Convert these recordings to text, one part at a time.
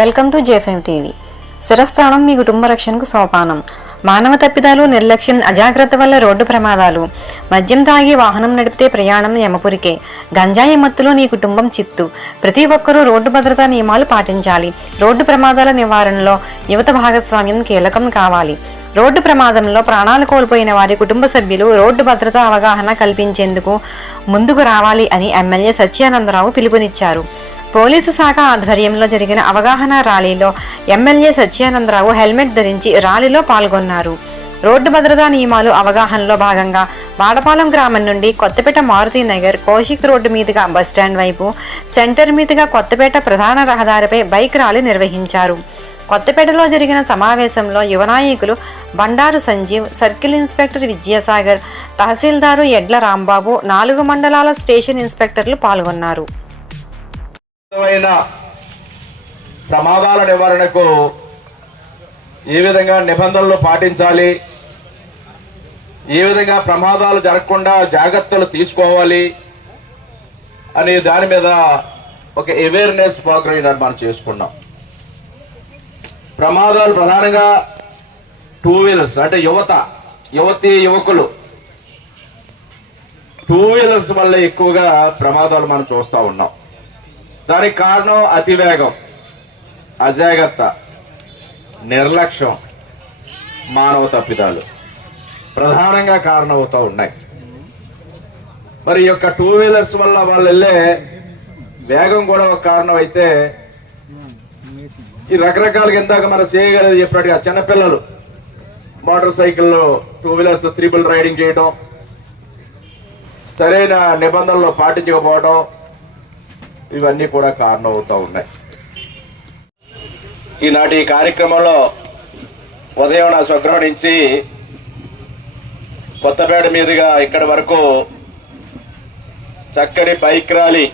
Welcome to J F M TV. శిరస్థానం మీ కుటుంబ రక్షణకు సోపానం. మానవ తప్పిదాలు నిర్లక్ష్యం అజాగ్రత్త వల్ల రోడ్డు ప్రమాదాలు. మద్యం తాగి వాహనం నడిపితే ప్రయాణం యమపురికే. గంజాయి మత్తులో నీ కుటుంబం చిత్తు. ప్రతి ఒక్కరూ రోడ్డు భద్రతా నియమాలు పాటించాలి. రోడ్డు ప్రమాదాల నివారణలో యువత భాగస్వామ్యం కీలకం కావాలి. రోడ్డు ప్రమాదంలో ప్రాణాలు కోల్పోయిన వారి కుటుంబ సభ్యులు రోడ్డు భద్రతా అవగాహన కల్పించేందుకు ముందుకు రావాలి అని ఎమ్మెల్యే సత్యానందరావు పిలుపునిచ్చారు. పోలీసు శాఖ ఆధ్వర్యంలో జరిగిన అవగాహన ర్యాలీలో ఎమ్మెల్యే సత్యానందరావు హెల్మెట్ ధరించి ర్యాలీలో పాల్గొన్నారు. రోడ్డు భద్రతా నియమాలు అవగాహనలో భాగంగా వాడపాలెం గ్రామం నుండి కొత్తపేట మారుతి నగర్ కౌశిక్ రోడ్డు మీదుగా బస్టాండ్ వైపు సెంటర్ మీదుగా కొత్తపేట ప్రధాన రహదారిపై బైక్ ర్యాలీ నిర్వహించారు. కొత్తపేటలో జరిగిన సమావేశంలో యువ నాయకులు బండారు సంజీవ్ సర్కిల్ ఇన్స్పెక్టర్ విద్యాసాగర్ తహసీల్దారు ఎడ్ల రాంబాబు నాలుగు మండలాల స్టేషన్ ఇన్స్పెక్టర్లు పాల్గొన్నారు. ప్రమాదాల నివారణకు ఏ విధంగా నిబంధనలు పాటించాలి. ఏ విధంగా ప్రమాదాలు జరగకుండా జాగ్రత్తలు తీసుకోవాలి అనే దాని మీద ఒక అవేర్నెస్ ప్రోగ్రామ్ ఈనాడు మనం చేసుకున్నాం. ప్రమాదాలు ప్రధానంగా టూ వీలర్స్ అంటే యువత యువతి యువకులు. టూ వీలర్స్ వల్ల ఎక్కువగా ప్రమాదాలు మనం చూస్తూ ఉన్నాం. దానికి కారణం అతివేగం అజాగ్రత్త నిర్లక్ష్యం మానవ తప్పిదాలు ప్రధానంగా కారణమవుతూ ఉన్నాయి. మరి యొక్క టూ వీలర్స్ వల్ల వాళ్ళు వెళ్ళే వేగం కూడా ఒక కారణం అయితే ఈ రకరకాలుగా ఇందాక మనం చేయగలిగి చెప్పినట్టుగా చిన్నపిల్లలు మోటార్ సైకిల్లో టూ వీలర్స్ త్రిబుల్ రైడింగ్ చేయడం సరైన నిబంధనలు పాటించకపోవడం ఇవన్నీ కూడా కారణం అవుతూ ఉన్నాయి. ఈనాటి కార్యక్రమంలో ఉదయం నా స్వగ్రహం నుంచి కొత్తపేట మీదుగా ఇక్కడి వరకు చక్కటి బైక్ ర్యాలీ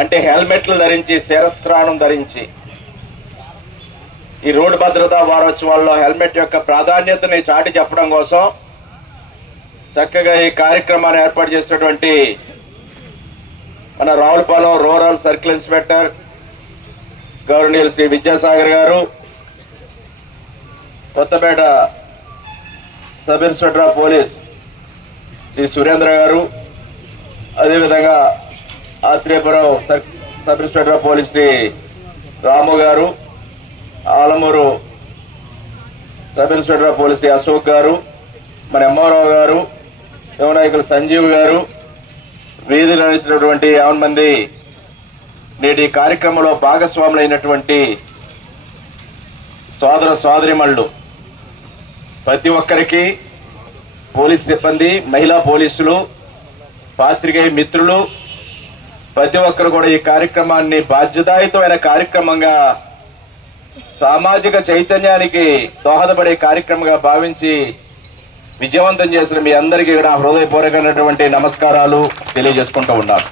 అంటే హెల్మెట్లు ధరించి శిరస్త్రాణం ధరించి ఈ రోడ్డు భద్రతా వారోత్సవాల్లో హెల్మెట్ యొక్క ప్రాధాన్యతని చాటి చెప్పడం కోసం చక్కగా ఈ కార్యక్రమాన్ని ఏర్పాటు చేసినటువంటి మన Ravulapalem rural circle inspector గవర్నీయులు Shri Vidyasagar garu Kothapeta sub inspector of police Shri Surendra garu అదేవిధంగా Atreyapuram sub inspector of police Shri Ramu garu Alamuru sub inspector of police Shri Ashok garu మన ఎంఆర్ఓ గారు యువనాయకులు సంజీవ్ గారు వీధిలో నడిచినటువంటి యావన్ మంది నేటి కార్యక్రమంలో భాగస్వాములైనటువంటి సోదర సోదరిమణులు ప్రతి ఒక్కరికి పోలీస్ సిబ్బంది మహిళా పోలీసులు పాత్రికేయ మిత్రులు ప్రతి ఒక్కరు కూడా ఈ కార్యక్రమాన్ని బాధ్యతాయుతమైన కార్యక్రమంగా సామాజిక చైతన్యానికి దోహదపడే కార్యక్రమంగా భావించి విజయవంతం చేసిన మీ అందరికీ కూడా హృదయపూర్వకమైనటువంటి నమస్కారాలు తెలియజేసుకుంటూ ఉన్నాను.